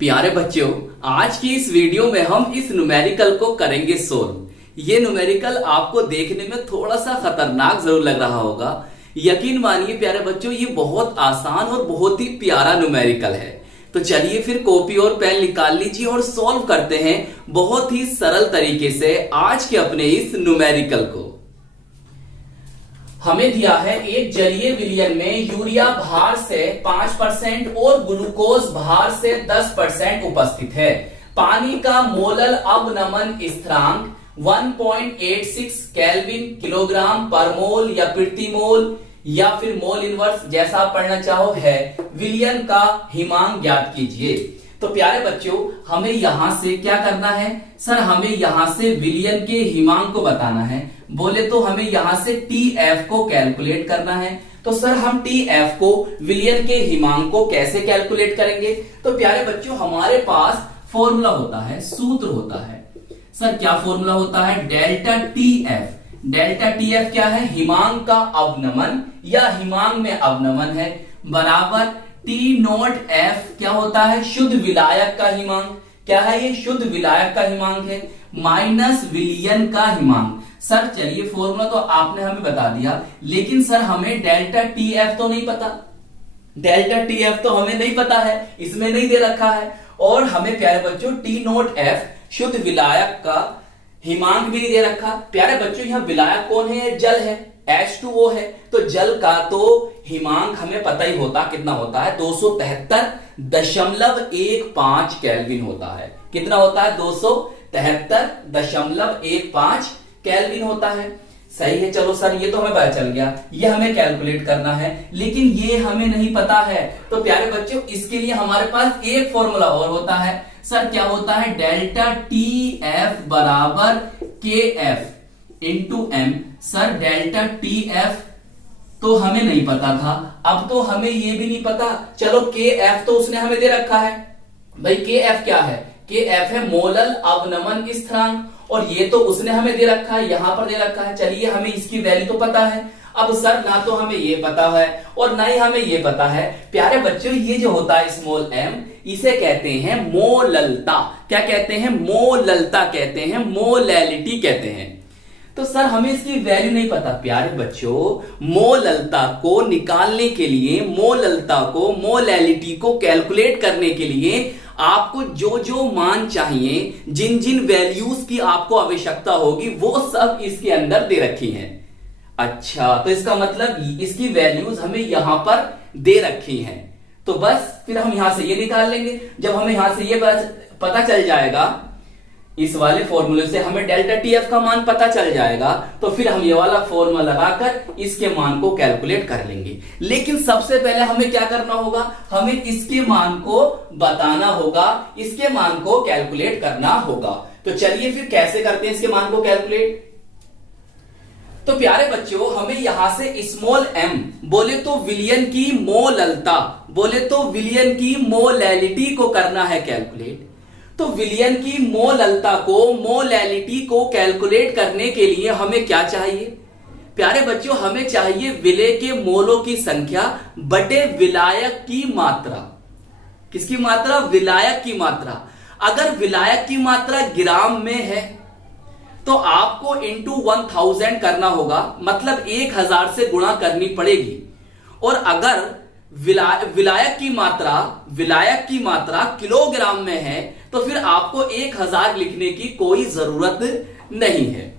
प्यारे बच्चों, आज की इस वीडियो में हम इस न्यूमेरिकल को करेंगे सोल्व। ये न्यूमेरिकल आपको देखने में थोड़ा सा खतरनाक जरूर लग रहा होगा। यकीन मानिए प्यारे बच्चों, ये बहुत आसान और बहुत ही प्यारा न्यूमेरिकल है। तो चलिए फिर कॉपी और पेन निकाल लीजिए और सॉल्व करते हैं बहुत ही सरल तरीके से आज के अपने इस न्यूमेरिकल को। हमें दिया है एक जलीय विलयन में यूरिया भार से 5% और ग्लूकोज भार से 10% उपस्थित है। पानी का मोलल अवनमन स्थिरांक 1.86 केल्विन किलोग्राम पर मोल या प्रति मोल या फिर मोल इनवर्स जैसा आप पढ़ना चाहो है। विलयन का हिमांक ज्ञात कीजिए। तो प्यारे बच्चों, हमें यहां से क्या करना है सर? हमें यहां से विलयन के हिमांक को बताना है। बोले तो हमें यहां से TF को कैलकुलेट करना है। तो सर हम TF को विलयन के हिमांक को कैसे कैलकुलेट करेंगे? तो प्यारे बच्चों, हमारे पास फॉर्मूला होता है, सूत्र होता है। सर क्या फॉर्मूला होता है? Delta TF। डेल्टा TF क्या है? हिमांक का अवनमन या हिमांक में अवनमन है, बराबर T नॉट F क्या होता है? शुद्ध विलायक का हिमांक। क्या है ये? शुद्ध विलायक का हिमांक है, माइनस विलयन का हिमांक। सर चलिए फॉर्मूला तो आपने हमें बता दिया, लेकिन सर हमें डेल्टा TF तो नहीं पता। डेल्टा TF तो हमें नहीं पता है, इसमें नहीं दे रखा है। और हमें प्यारे बच्चों T नॉट F शुद्ध विलायक का हिमांक भी नहीं दे रखा। प्यारे बच्चों, यहां विलायक कौन है? जल है, H2O है। तो जल का तो हिमांक हमें पता ही होता, कितना होता है? 273.15 केल्विन होता है। कितना होता है? 273.15 केल्विन होता है। सही है, चलो सर ये तो हमें पता चल गया, ये हमें कैलकुलेट करना है, लेकिन ये हमें नहीं पता है। तो प्यारे बच्चों, इसके लिए हमारे पास एक फॉर्मूला और होता है। सर क्या होता है? डेल्टा TF बराबर KF into M। Sir delta TF तो हमें नहीं पता था, अब तो हमें ये भी नहीं पता। चलो KF तो उसने हमें दे रखा है। भाई KF क्या है? KF है मोलल अवनमन स्थिरांक, और ये तो उसने हमें दे रखा है, यहां पर दे रखा है। चलिए हमें इसकी वैल्यू तो पता है। अब सर ना तो हमें ये पता है और ना ही हमें ये पता है। प्यारे बच्चों, ये जो होता है स्मॉल m, इसे कहते हैं मोललता। क्या कहते हैं? मोललता कहते हैं, मोलैलिटी कहते हैं। तो सर हमें इसकी वैल्यू नहीं पता। प्यारे बच्चों, मोललता को निकालने के लिए, मोललता को, मोलैलिटी को कैलकुलेट करने के लिए आपको जो जो मान चाहिए, जिन जिन वैल्यूज की आपको आवश्यकता होगी, वो सब इसके अंदर दे रखी हैं। अच्छा, तो इसका मतलब इसकी वैल्यूज हमें यहां पर दे रखी हैं। तो बस फिर हम यहां से ये निकाल लेंगे। जब हमें यहां से ये पता चल जाएगा, इस वाले फॉर्मूले से हमें डेल्टा TF का मान पता चल जाएगा, तो फिर हम ये वाला फॉर्मूला लगाकर इसके मान को कैलकुलेट कर लेंगे। लेकिन सबसे पहले हमें क्या करना होगा? हमें इसके मान को बताना होगा, इसके मान को कैलकुलेट करना होगा। तो चलिए फिर कैसे करते हैं इसके मान को कैलकुलेट। तो प्यारे बच्चों, हमें यहां से स्मॉल m, बोले तो विलयन की मोललता, बोले तो विलयन की मोलैलिटी को करना है कैलकुलेट। तो विलयन की मोललता को, मोलैलिटी को कैलकुलेट करने के लिए हमें क्या चाहिए? प्यारे बच्चों, हमें चाहिए विलय के मोलों की संख्या बटे विलायक की मात्रा। किसकी मात्रा? विलायक की मात्रा। अगर विलायक की मात्रा ग्राम में है तो आपको इंटू 1000 करना होगा, मतलब 1000 से गुणा करनी पड़ेगी। और अगर विलायक की मात्रा किलोग्राम में है तो फिर आपको 1000 लिखने की कोई जरूरत नहीं है।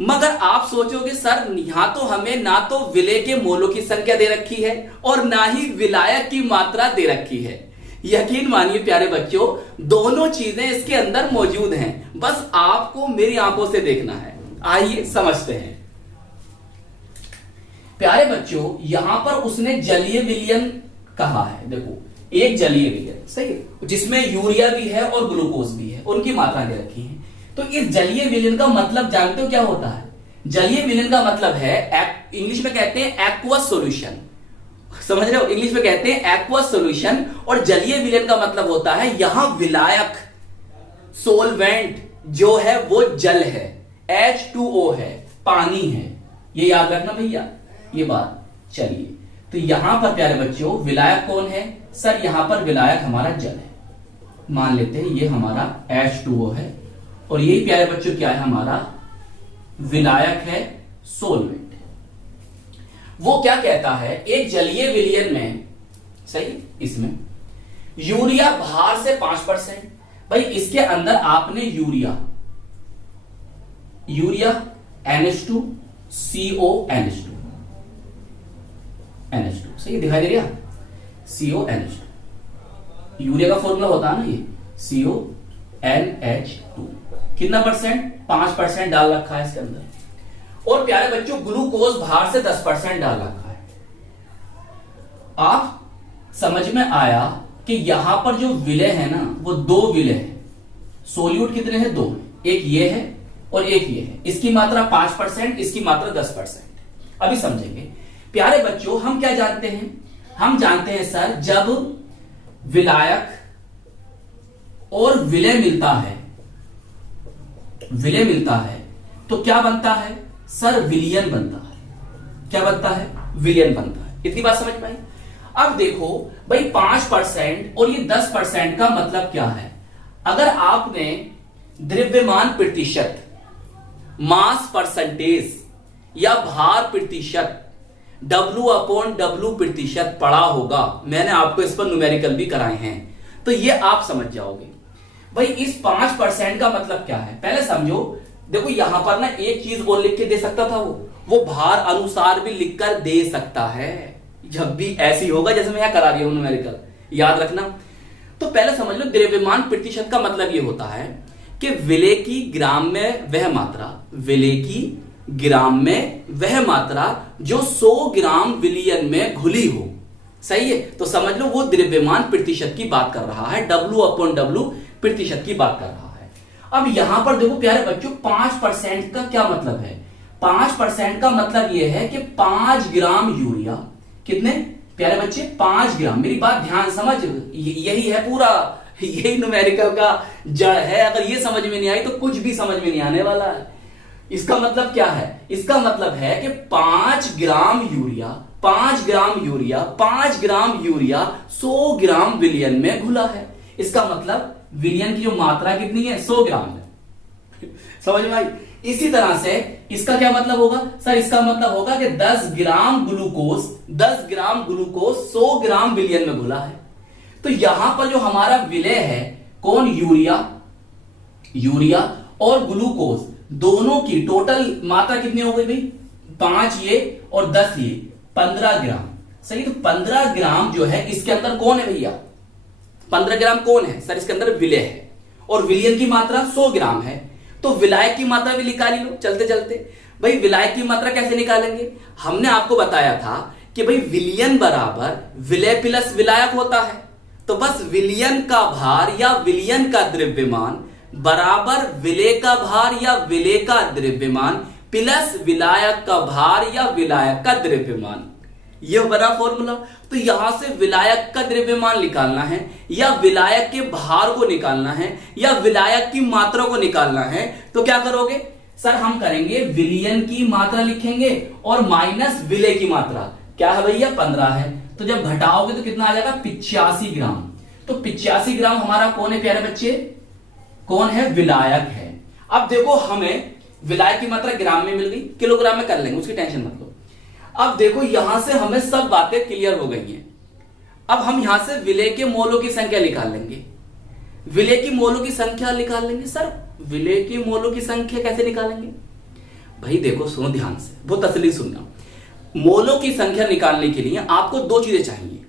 मगर आप सोचोगे सर यहां तो हमें ना तो विलय के मोलों की संख्या दे रखी है और ना ही विलायक की मात्रा दे रखी है। यकीन मानिए प्यारे बच्चों, दोनों चीजें इसके अंदर मौजूद हैं, बस आपको मेरी आंखों से देखना है। आइए समझते हैं। प्यारे बच्चों, यहां पर उसने जलीय विलयन कहा है। देखो, एक जलीय विलयन, सही है, जिसमें यूरिया भी है और ग्लूकोज भी है, उनकी मात्रा दे रखी है। तो इस जलीय विलयन का मतलब जानते हो क्या होता है? जलीय विलयन का मतलब है, इंग्लिश में कहते हैं एक्वस सॉल्यूशन। समझ रहे हो? इंग्लिश में कहते हैं एक्वस सॉल्यूशन। और जलीय विलयन का मतलब होता है यहां विलायक, सोलवेंट जो है वो जल है, H2O है, पानी है। ये याद रखना भैया, ये बात। चलिए, तो यहां पर प्यारे बच्चों विलायक कौन है? सर यहां पर विलायक हमारा जल है। मान लेते हैं ये हमारा H2O है, और यही प्यारे बच्चों क्या है, हमारा विलायक है, सोलवेंट। वो क्या कहता है, एक जलीय विलयन में, सही, इसमें यूरिया भार से 5%, भाई इसके अंदर आपने यूरिया NH2 CO NH2 सही दिखाई दे रहा, CO NH2, यूरिया का फॉर्मूला होता है ना ये CO NH2, कितना परसेंट, 5% डाल रखा है इसके अंदर। और प्यारे बच्चों ग्लूकोज भार से 10% डाल रखा है। आप समझ में आया कि यहां पर जो विलय है ना वो दो विलय है, सोल्यूट कितने हैं, दो, एक ये है और एक ये है, इसकी मात्रा 5%, इसकी मात्रा 10%। अभी समझेंगे प्यारे बच्चों। हम क्या जानते हैं, हम जानते हैं सर जब विलायक और विलय मिलता है तो क्या बनता है सर, विलयन बनता है। क्या बनता है, विलयन बनता है। इतनी बात समझ पाई। अब देखो भाई 5% और ये 10% का मतलब क्या है, अगर आपने द्रव्यमान प्रतिशत, मास परसेंटेज या भार प्रतिशत, W/W प्रतिशत पढ़ा होगा, मैंने आपको इस पर न्यूमेरिकल भी कराए हैं, तो ये आप समझ जाओगे। भाई इस 5% का मतलब क्या है, पहले समझो। देखो यहां पर ना एक चीज और लिख के दे सकता था, वो भार अनुसार भी लिखकर दे सकता है, जब भी ऐसी होगा जैसे मैं यहां करा रही हूं न्यूमेरिकल, याद रखना। तो पहले समझ लो द्रव्यमान प्रतिशत का मतलब ये होता है कि विलय की ग्राम में वह मात्रा जो 100 ग्राम विलयन में घुली हो, सही है। तो समझ लो वो द्रव्यमान प्रतिशत की बात कर रहा है, W/W प्रतिशत की बात कर रहा है। अब यहां पर देखो प्यारे बच्चों 5% का क्या मतलब है, 5% का मतलब यह है कि 5 ग्राम यूरिया, कितने प्यारे बच्चे, 5 ग्राम। मेरी बात ध्यान समझ, यही है पूरा, यही न्यूमेरिकल का जड़ है। अगर ये समझ में नहीं आई तो कुछ भी समझ में नहीं आने वाला है। इसका मतलब क्या है, इसका मतलब है कि 5 ग्राम यूरिया 100 ग्राम विलयन में घुला है। इसका मतलब विलयन की जो मात्रा कितनी है, 100 ग्राम है। समझ में आई। इसी तरह से इसका क्या मतलब होगा सर, इसका मतलब होगा कि 10 ग्राम ग्लूकोज 100 ग्राम विलयन में घुला है। तो यहां पर जो हमारा विलय है, कौन, यूरिया और ग्लूकोज, दोनों की टोटल मात्रा कितनी हो गई भाई, 5 ये और 10 ये, 15 ग्राम, सही। तो 15 ग्राम जो है इसके अंदर कौन है भैया, 15 ग्राम कौन है सर, इसके अंदर विलय है, और विलयन की मात्रा 100 ग्राम है। तो विलायक की मात्रा भी निकाल लो चलते चलते। भाई विलायक की मात्रा कैसे निकालेंगे, हमने आपको बताया था कि भाई विलयन बराबर विलय प्लस विलायक होता है। तो बस विलयन का भार या विलयन का द्रव्यमान बराबर विलय का भार या विलय का द्रव्यमान प्लस विलायक का भार या विलायक का द्रव्यमान, यह बना फॉर्मूला। तो यहां से विलायक का द्रव्यमान निकालना है या विलायक के भार को निकालना है या विलायक की मात्रा को निकालना है, तो क्या करोगे सर, हम करेंगे विलयन की मात्रा लिखेंगे और माइनस विलय की मात्रा, क्या है भैया, 15 है। तो जब घटाओगे तो कितना आ जाएगा, 85 ग्राम। तो 85 ग्राम हमारा कौन है प्यारे बच्चे, कौन है, विलायक है। अब देखो हमें विलायक की मात्रा ग्राम में मिल गई, किलोग्राम में कर लेंगे, उसकी टेंशन मत लो। अब देखो यहां से हमें सब बातें क्लियर हो गई हैं। अब हम यहां से विलय के मोलों की संख्या निकाल लेंगे, विलय की मोलों की संख्या निकाल लेंगे। सर विलय की मोलों की संख्या कैसे निकालेंगे, भाई देखो सुनो ध्यान से, बहुत असली सुनना। मोलों की संख्या निकालने के लिए आपको दो चीजें चाहिए,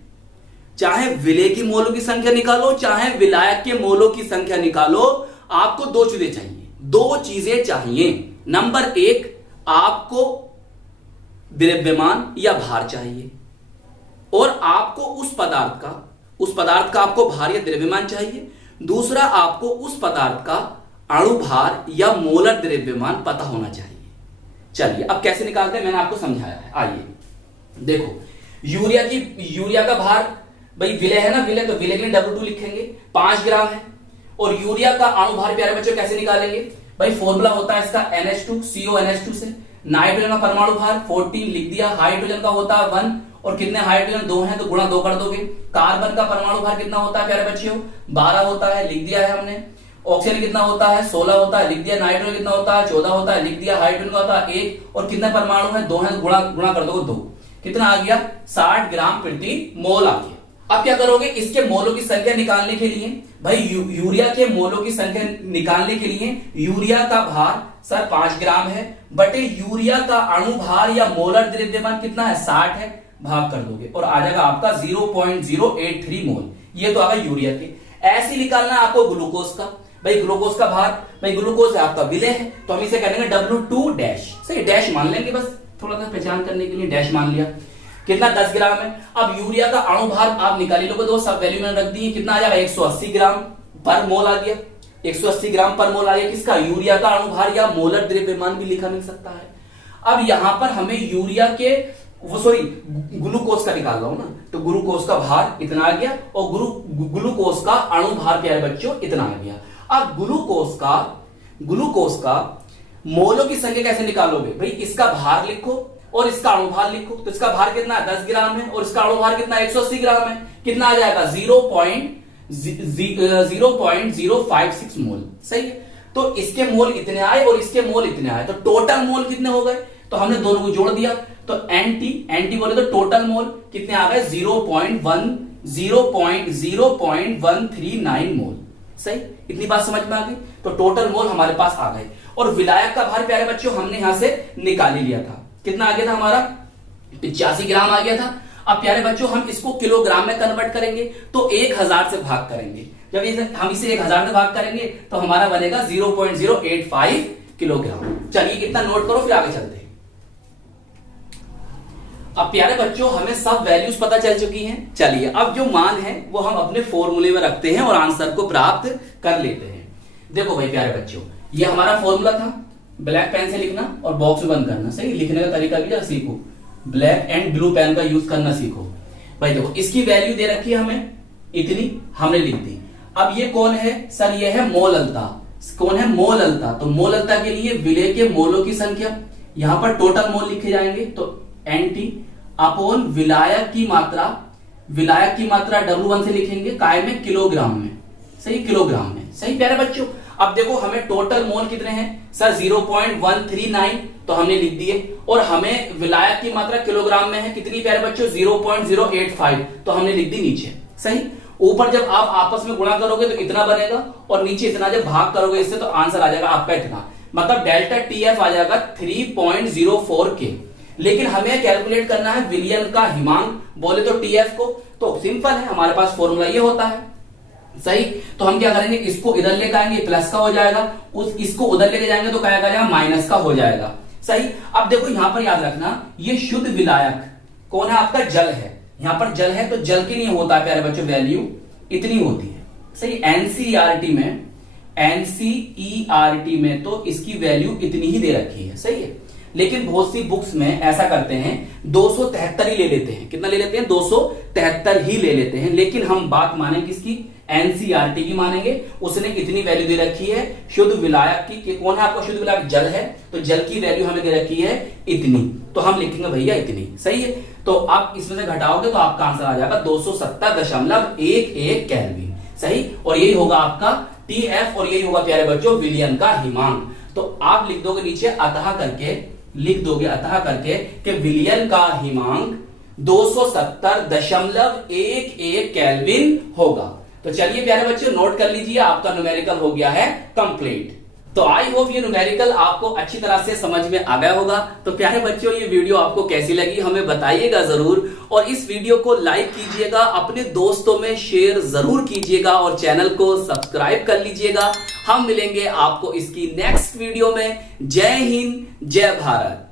चाहे विलय की मोलों की संख्या निकालो चाहे विलायक के मोलों की संख्या निकालो, आपको दो चीजें चाहिए, दो चीजें चाहिए। नंबर 1 आपको द्रव्यमान या भार चाहिए, और आपको उस पदार्थ का आपको भार या द्रव्यमान चाहिए। दूसरा आपको उस पदार्थ का अणु भार या मोलर द्रव्यमान पता होना चाहिए। चलिए अब कैसे निकालते हैं, मैंने आपको समझाया है। आइए देखो, यूरिया का भार, भाई विलय है ना, विलय, तो विलय के लिए W2 लिखेंगे, 5 ग्राम है। और यूरिया का अणु भार प्यारे बच्चों कैसे निकालेंगे, भाई फॉर्मूला होता है इसका NH2 CO NH2 से। नाइट्रोजन का परमाणु भार 14 लिख दिया, हाइड्रोजन का होता है 1, और कितने हाइड्रोजन 2 हैं तो गुणा 2 कर दोगे। कार्बन का परमाणु भार कितना होता है प्यारे बच्चों, 12 होता है, लिख दिया है हमने। ऑक्सीजन कितना होता है, 16 होता है, लिख दिया। नाइट्रोजन कितना होता है, 14 होता है, लिख दिया। हाइड्रोजन का होता है 1, और कितने परमाणु है, 2 है, गुणा कर दोगे 2। कितना आ गया, 60 ग्राम प्रति मोल आ गया। अब क्या करोगे, इसके मोलों की संख्या निकालने के लिए, भाई यूरिया के मोलों की संख्या निकालने के लिए यूरिया का भार सर 5 ग्राम है, बटे यूरिया का अणु भार या मोलर द्रव्यमान कितना है, 60 है, भाग कर दोगे और आ जाएगा आपका 0.083 मोल। ये तो आ गया यूरिया के। ऐसे निकालना है आपको ग्लूकोज का। भाई ग्लूकोज का भार, भाई ग्लूकोज है आपका विलेय है, तो हम इसे कहेंगे W2 डैश। सही, डैश मान लेंगे, बस थोड़ा सा पहचान करने के लिए डैश मान लिया। कितना, 10 ग्राम है। अब यूरिया का अणु भार आप निकाल लोगे तो सब वैल्यू मैंने रख दी। कितना आ जाएगा, 180 ग्राम पर मोल आ गया। 180 ग्राम पर मोल आ गया किसका, यूरिया का अणु भार या मोलर द्रव्यमान भी लिखा मिल सकता है। अब यहां पर हमें यूरिया के ग्लूकोज का निकाल रहा हूं ना, तो ग्लूकोज का भार इतना आ गया और ग्लूकोज का अणु भार प्यारे बच्चों इतना आ गया। अब ग्लूकोज का मोलों की संख्या कैसे निकालोगे, भाई इसका भार लिखो और इसका अणु भार लिखो। तो इसका भार कितना है, 10 ग्राम है, और इसका अणु भार कितना है, 180 ग्राम है। कितना आ जाएगा, 0.056 मोल। सही है, तो इसके मोल इतने आए और इसके मोल इतने आए, तो टोटल मोल कितने हो गए, तो हमने दोनों को जोड़ दिया। तो एंटी बोले तो टोटल मोल कितने आ गए, 0.139 मोल। सही, इतनी बात समझ में आ गई। तो टोटल मोल हमारे पास आ गए। और विलायक का भार प्यारे बच्चों हमने यहां से निकाल लिया था। कितना आ गया था हमारा, 85 ग्राम आ गया था। अब प्यारे बच्चों हम इसको किलोग्राम में कन्वर्ट करेंगे तो 1000 से भाग करेंगे। जब हम इसे 1000 से भाग करेंगे तो हमारा बनेगा 0.085 किलोग्राम। चलिए इतना नोट करो, फिर आगे चलते हैं। अब प्यारे बच्चों हमें सब वैल्यूज पता चल चुकी हैं। चलिए अब जो मान है वो हम अपने फॉर्मूले में रखते हैं और आंसर को प्राप्त कर लेते हैं। देखो भाई प्यारे बच्चों, ये हमारा फॉर्मूला था, ब्लैक पेन से लिखना और बॉक्स में बंद करना। सही, लिखने का तरीका भी सीखो, ब्लैक एंड ब्लू पेन का यूज करना सीखो। भाई देखो इसकी वैल्यू दे रखी है हमें इतनी, हमने लिख दी। अब ये कौन है सर, ये है मोललता। कौन है, मोललता। तो मोललता के लिए विलेय के मोलों की संख्या, यहां पर टोटल मोल लिखे जाएंगे, तो एंटी अपॉन विलायक की मात्रा W1 से लिखेंगे, काय में, किलोग्राम में। सही, किलोग्राम में। सही प्यारे बच्चों, अब देखो हमें टोटल मोल कितने हैं सर, 0.139 तो हमने लिख दिए, और हमें विलायक की मात्रा किलोग्राम में है कितनी प्यारे बच्चों, 0.085 तो हमने लिख दी नीचे। सही, ऊपर जब आप आपस में गुणा करोगे तो इतना बनेगा और नीचे इतना जब भाग करोगे इससे तो आंसर आ जाएगा आपका इतना, मतलब डेल्टा TF आ जाएगा 3.04 के। लेकिन हमें कैलकुलेट करना है विलियन का हिमांक, बोले तो TF को, तो सिंपल है, हमारे पास फॉर्मूला ये होता है। सही, तो हम क्या करेंगे, इसको इधर लेकर आएंगे, प्लस का हो जाएगा, इसको उधर लेके जाएंगे तो क्या जाएगा, माइनस का हो जाएगा। सही, अब देखो यहां पर याद रखना, ये शुद्ध विलायक कौन है, आपका जल है। यहां पर जल है तो जल के लिए होता है प्यारे बच्चों वैल्यू इतनी होती है। सही, एनसीईआरटी में तो इसकी वैल्यू इतनी ही दे रखी है। सही है, लेकिन बहुत सी बुक्स में ऐसा करते हैं 273 ही ले लेते हैं। कितना ले लेते हैं, 273 ही ले लेते हैं। लेकिन हम बात मानेंगे किसकी, एनसीईआरटी की मानेंगे। उसने इतनी वैल्यू दे रखी है शुद्ध विलायक की। कौन है आपका शुद्ध विलायक, जल है, तो जल की वैल्यू हमें दे रखी है इतनी, तो हम लिखेंगे भैया इतनी। सही है, तो आप इसमें से घटाओगे तो आपका आंसर आ जाएगा 270.11 केल्विन। सही, और यही होगा आपका TF और यही होगा प्यारे बच्चों विलियन का हिमांक। तो आप लिख दोगे नीचे अतः करके, लिख दोगे अतः करके कि विलियन का हिमांक 270.11 केल्विन होगा। तो चलिए प्यारे बच्चों नोट कर लीजिए, आपका न्यूमेरिकल हो गया है कंप्लीट। तो आई होप ये न्यूमेरिकल आपको अच्छी तरह से समझ में आ गया होगा। तो प्यारे बच्चों ये वीडियो आपको कैसी लगी हमें बताइएगा जरूर, और इस वीडियो को लाइक कीजिएगा, अपने दोस्तों में शेयर जरूर कीजिएगा और चैनल को सब्सक्राइब कर लीजिएगा। हम मिलेंगे आपको इसकी नेक्स्ट वीडियो में। जय हिंद, जय भारत।